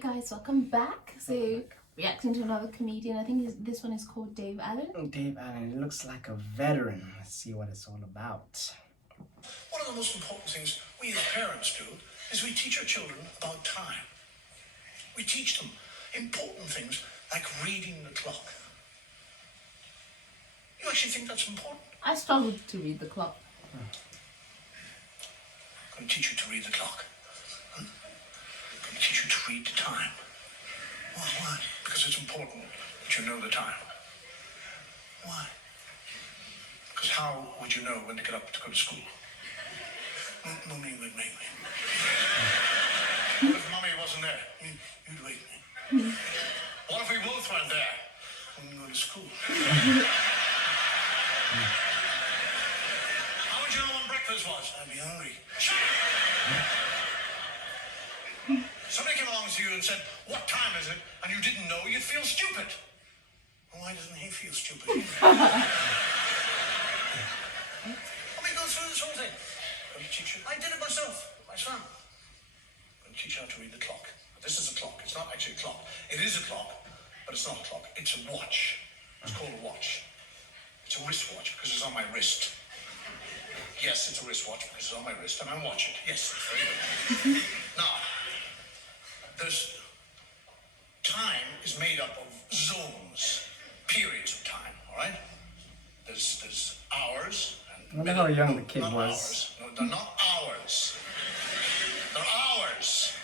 guys, welcome back. So, reacting to another comedian. I think this one is called Dave Allen. Dave Allen, he looks like a veteran. Let's see what it's all about. One of the most important things we as parents do is we teach our children about time. We teach them important things like reading the clock. You actually think that's important? I struggled to read the clock. I'm going to teach you to read the clock. I'm going to teach you to read the time. Why? Because it's important that you know the time. Why? Because how would you know when to get up to go to school? Mummy would make me. What if Mummy wasn't there? You'd wake me. What if we both weren't there? When we go to school. How would you know when breakfast was? I'd be hungry. Shut up! Somebody came along to you and said, "What time is it?" and you didn't know, you'd feel stupid. Well, why doesn't he feel stupid? Let me go through this whole thing. I'm going to teach you. I did it myself, my son. I'm going to teach you how to read the clock. This is a clock. It's not actually a clock. It is a clock, but it's not a clock. It's a watch. It's called a watch. It's a wristwatch because it's on my wrist. Yes, it's a wristwatch because it's on my wrist and I watch it. Yes, it's very good. Now, time is made up of zones, periods of time, all right? There's hours. I wonder how young the kid was. Hours. No, they're not hours. They're hours.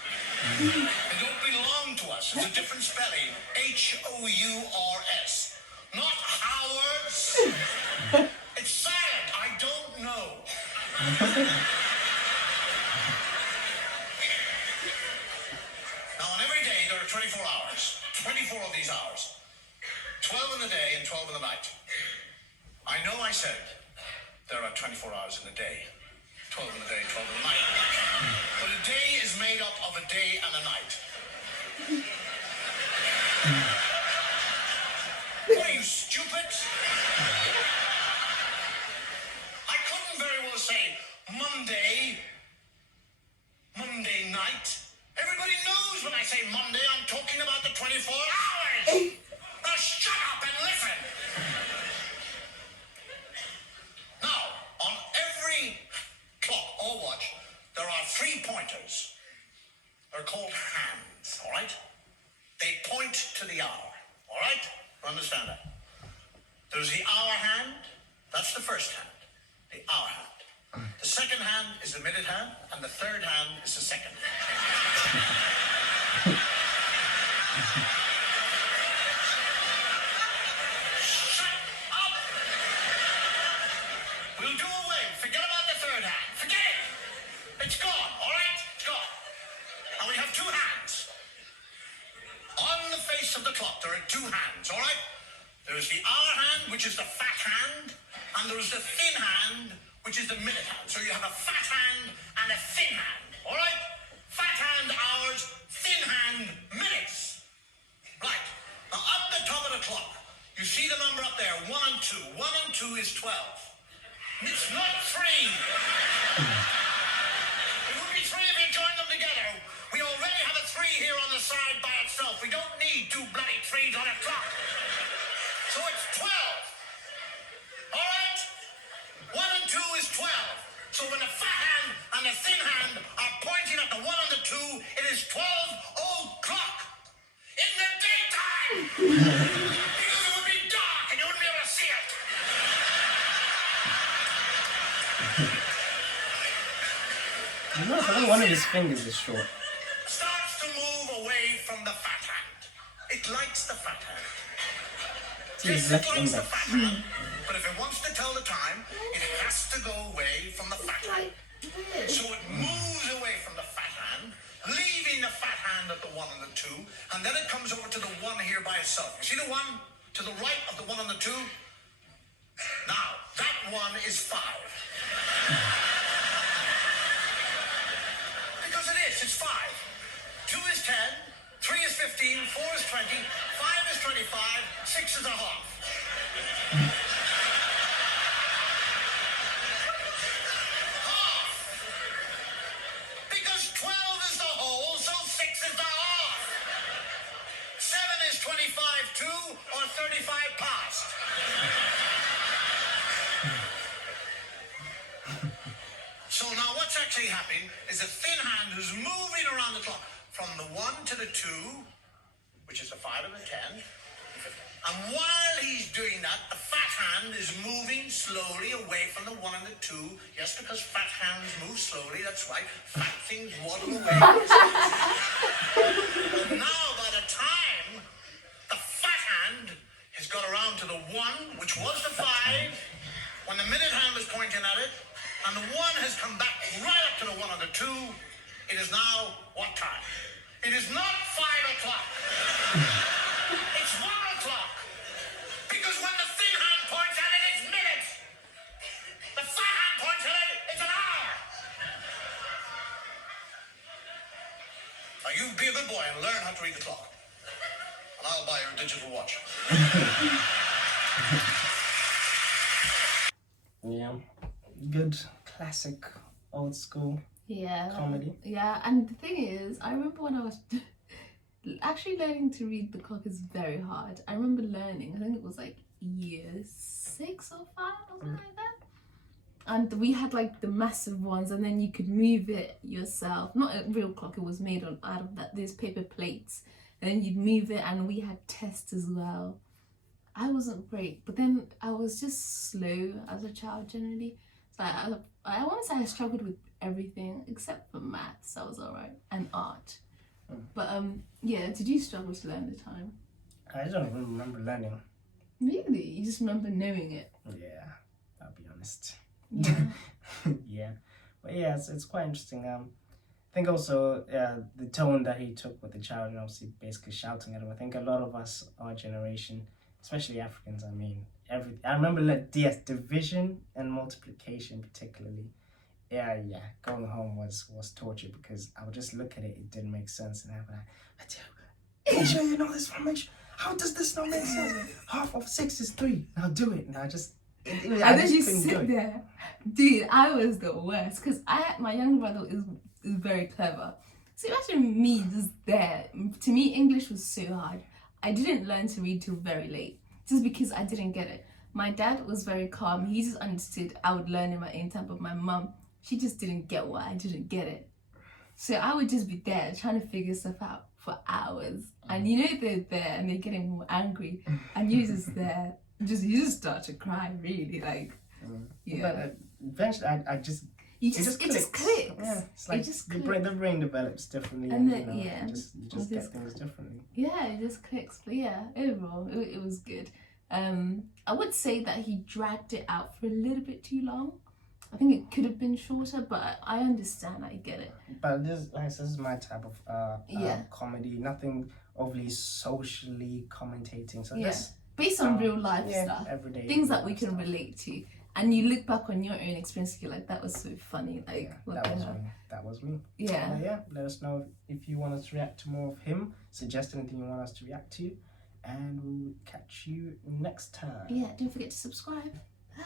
They don't belong to us. It's a different spelling. H-O-U-R-S. Not hours. It's silent. I don't know. Now, on every day, there are 24 hours. 24 of these hours. 12 in the day and 12 in the night. I know I said there are 24 hours in the day. 12 in the day, 12 in the night. But a day is made up of a day and a night. What are you, stupid? I couldn't very well say Monday night. Everybody knows when I say Monday, I'm talking about the 24 hours. Now shut up and listen. Now, on every clock or watch, there are 3 pointers. They're called hands, all right? They point to the hour, all right? Understand that? There's the hour hand. That's the first hand, the hour hand. The second hand is the minute hand, and the third hand is the second hand. Shut up! We'll do away. Forget about the third hand. Forget it. It's gone, all right? It's gone. Now we have 2 hands. On the face of the clock, there are 2 hands, all right? There's the hour hand, which is the fat hand, and there's the thin hand, which is the minute hand. So you have a fat hand and a thin hand, all right? Fat hand, hours, thin hand, minutes. Right. Now, up the top of the clock, you see the number up there, 1 and 2. 1 and 2 is 12. It's not 3. It would be 3 if you joined them together. We already have a 3 here on the side by itself. We don't need 2 bloody 3s on a clock. So it's 12. All right? 1 and 2 is 12. So when the fat hand and the thin hand are pointing at the 1 and the 2, it is 12 o'clock in the daytime. Because it would be dark and you wouldn't be able to see it. I think one of his fingers is short. Starts to move away from the fat hand. It likes the fat hand. His Yes, it left likes the index. fat hand. But if it wants to tell the time, it has to go away from the fat hand. So it moves away from the fat hand, leaving the fat hand at the 1 and the 2, and then it comes over to the 1 here by itself. You see the 1 to the right of the 1 and the 2? Now, that 1 is 5. Because it is, it's 5. 2 is 10, 3 is 15, 4 is 20, 5 is 25, 6 is a half. Half. Because 12 is the whole, so 6 is the half. 25 to or 35 past? So now what's actually happening is a thin hand who's moving around the clock from the 1 to the 2, which is the 5 and the 10. And while he's doing that, the fat hand is moving slowly away from the 1 and the 2. Yes, because fat hands move slowly, that's right. Fat things waddle away. But now, by the time the fat hand has got around to the 1, which was the 5, when the minute hand was pointing at it, and the 1 has come back right up to the 1 and the 2, it is now what time? It is not 5 o'clock. It's 1 o'clock. Because when the thin hand points at it, it's minutes. The fat hand points at it, it's an hour. Now you be a good boy and learn how to read the clock. And I'll buy you a digital watch. Yeah, good classic old school Yeah. comedy. Yeah, and the thing is, I remember when I was actually learning to read the clock is very hard. I remember learning, I think it was like year 6 or 5 or something like that. And we had like the massive ones, and then you could move it yourself. Not a real clock, it was made out of these paper plates. And then you'd move it, and we had tests as well. I wasn't great, but then I was just slow as a child generally. So I want to say I struggled with everything except for maths. I was alright, and art. But yeah, did you struggle to learn the time? I don't even remember learning. Really? You just remember knowing it? Yeah, I'll be honest. Yeah. Yeah, but yeah, it's quite interesting. I think also the tone that he took with the child, and obviously basically shouting at him. I think a lot of us, our generation, especially Africans, I mean, I remember division and multiplication particularly. Yeah, going home was torture, because I would just look at it, it didn't make sense, and I'm like, Asia, you know this formation? How does this not make sense? Half of 6 is 3. Now do it. And I just And then you sit there. Dude, I was the worst, because my younger brother is very clever. So imagine me just there. To me, English was so hard. I didn't learn to read till very late, just because I didn't get it. My dad was very calm. He just understood I would learn in my own time, but my mum, she just didn't get why I didn't get it. So I would just be there trying to figure stuff out for hours. And you know they're there and they're getting more angry, and you're just there. You just start to cry, really, like, yeah. But eventually, I just it just clicks. Yeah, it's like the brain develops differently, and then, yeah, you just get things differently. Yeah, it just clicks. But yeah, overall, it was good. I would say that he dragged it out for a little bit too long. I think it could have been shorter, but I understand. I get it. But this is my type of comedy. Nothing overly socially commentating. So this based on real life stuff, everyday things that we can relate to, and you look back on your own experience, you're like, that was so funny. Like, that was me. Yeah. Yeah. Let us know if you want us to react to more of him. Suggest anything you want us to react to, and we'll catch you next time. Yeah. Don't forget to subscribe. Bye.